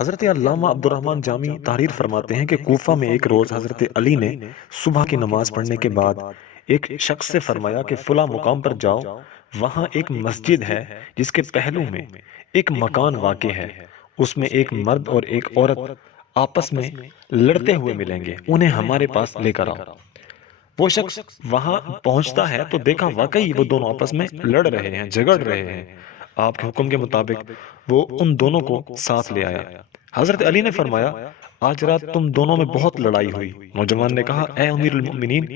حضرت علامہ عبد الرحمن جامی تحریر فرماتے ہیں کہ کوفہ میں ایک روز حضرت علی نے صبح کی نماز پڑھنے کے بعد ایک شخص سے فرمایا کہ فلاں مقام پر جاؤ، وہاں ایک مسجد ہے جس کے پہلو میں ایک مکان واقع ہے، اس میں ایک مرد اور ایک عورت آپس میں لڑتے ہوئے ملیں گے، انہیں ہمارے پاس لے کر آؤ۔ وہ شخص وہاں پہنچتا ہے تو دیکھا واقعی وہ دونوں آپس میں لڑ رہے ہیں، جھگڑ رہے ہیں۔ آپ کے حکم کے مطابق وہ ان دونوں کو ساتھ لے آیا۔ حضرت علی نے فرمایا، آج رات تم دونوں میں بہت لڑائی ہوئی۔ نوجوان نے کہا، اے امیر المؤمنین،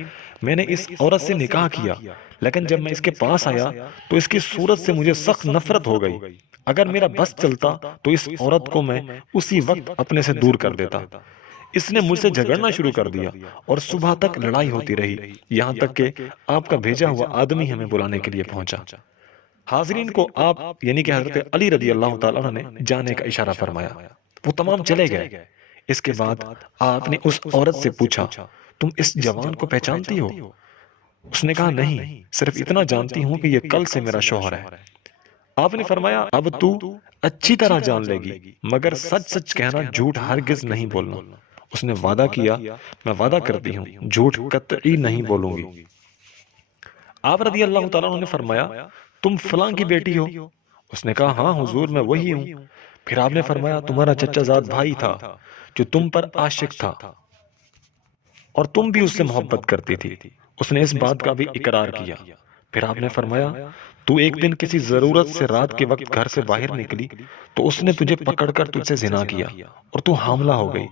میں نے اس عورت سے نکاح کیا، لیکن جب میں اس کے پاس آیا تو اس کی صورت سے مجھے سخت نفرت ہو گئی۔ اگر میرا بس چلتا تو اس عورت کو میں اسی وقت اپنے سے دور کر دیتا۔ اس نے مجھ سے جھگڑنا شروع کر دیا اور صبح تک لڑائی ہوتی رہی، یہاں تک کہ آپ کا بھیجا ہوا آدمی ہمیں بلانے کے لیے پہنچا۔ حاضرین کو آپ یعنی کہ حضرت علی رضی اللہ تعالیٰ عنہ نے جانے کا اشارہ فرمایا۔ وہ تمام چلے گئے۔ اس کے بعد آپ نے اس عورت سے پوچھا، تم اس جوان کو پہچانتی ہو؟ اس نے کہا، نہیں، صرف اتنا جانتی ہوں کہ یہ کل سے میرا شوہر ہے۔ آپ نے فرمایا، اب تو اچھی طرح جان لے گی، مگر سچ سچ کہنا، جھوٹ ہرگز نہیں بولنا۔ اس نے وعدہ کیا، میں وعدہ کرتی ہوں جھوٹ قطعی نہیں بولوں گی۔ آپ رضی اللہ تعالیٰ عنہ نے فرمایا، تم فلاں کی بیٹی ہو؟ اس نے کہا، ہاں حضور، میں وہی ہوں۔ پھر آپ نے فرمایا، تمہارا چچا زاد بھائی تھا جو تم پر عاشق تھا اور تم بھی اس سے محبت کرتی تھی، اس نے اس بات کا بھی اقرار کیا۔ پھر آپ نے فرمایا، تو ایک دن کسی ضرورت سے رات کے وقت گھر سے باہر نکلی تو اس نے تجھے پکڑ کر تجھ سے زنا کیا اور تو حاملہ ہو گئی۔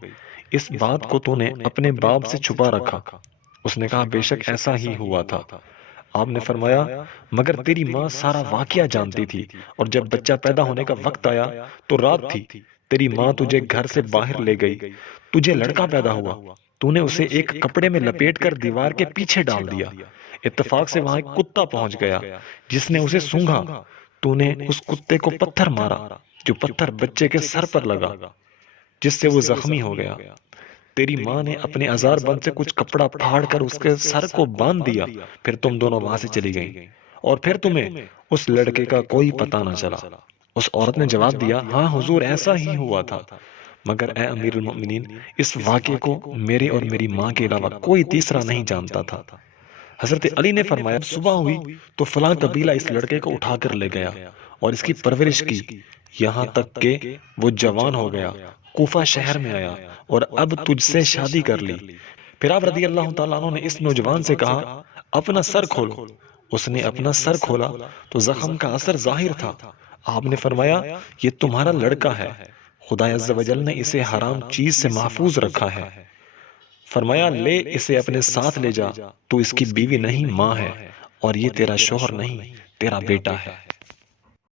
اس بات کو تو نے اپنے باپ سے چھپا رکھا۔ اس نے کہا، بے شک ایسا ہی ہوا تھا۔ آپ نے فرمایا، مگر تیری ماں سارا واقعہ جانتی تھی، اور جب بچہ پیدا ہونے کا وقت آیا تو رات تھی، تیری ماں تجھے گھر سے باہر لے گئی، تجھے لڑکا پیدا ہوا، تو نے اسے ایک کپڑے میں لپیٹ کر دیوار کے پیچھے ڈال دیا۔ اتفاق سے وہاں ایک کتا پہنچ گیا جس نے اسے سونگھا، تو نے اس کتے کو پتھر مارا، جو پتھر بچے کے سر پر لگا جس سے وہ زخمی ہو گیا۔ تیری ماں نے اپنے ازار بند سے کچھ کپڑا پھاڑ کر اس کے سر کو باندھ دیا، پھر تم دونوں وہاں سے چلی گئیں، اور پھر تمہیں اس لڑکے کا کوئی پتہ نہ چلا۔ اس عورت نے جواب دیا، ہاں حضور، ایسا ہی ہوا تھا، مگر اے امیر المؤمنین، اس واقعے کو میرے اور میری ماں کے علاوہ کوئی تیسرا نہیں جانتا تھا۔ حضرت علی نے فرمایا، صبح ہوئی تو فلاں قبیلہ اس لڑکے کو اٹھا کر لے گیا اور اس کی پرورش کی، یہاں تک کہ وہ جوان ہو گیا، کوفہ شہر میں آیا اور اب تجھ سے شادی کر لی۔ پھر آپ رضی اللہ تعالیٰ عنہ نے اس نوجوان سے کہا، اپنا سر کھولو۔ اس نے اپنا سر کھولا تو زخم کا اثر ظاہر تھا۔ آپ نے فرمایا، یہ تمہارا لڑکا ہے، خدا عز و جل نے اسے حرام چیز سے محفوظ رکھا ہے۔ فرمایا، لے اسے اپنے ساتھ لے جا، تو اس کی بیوی نہیں، ماں ہے، اور یہ تیرا شوہر نہیں، تیرا بیٹا ہے۔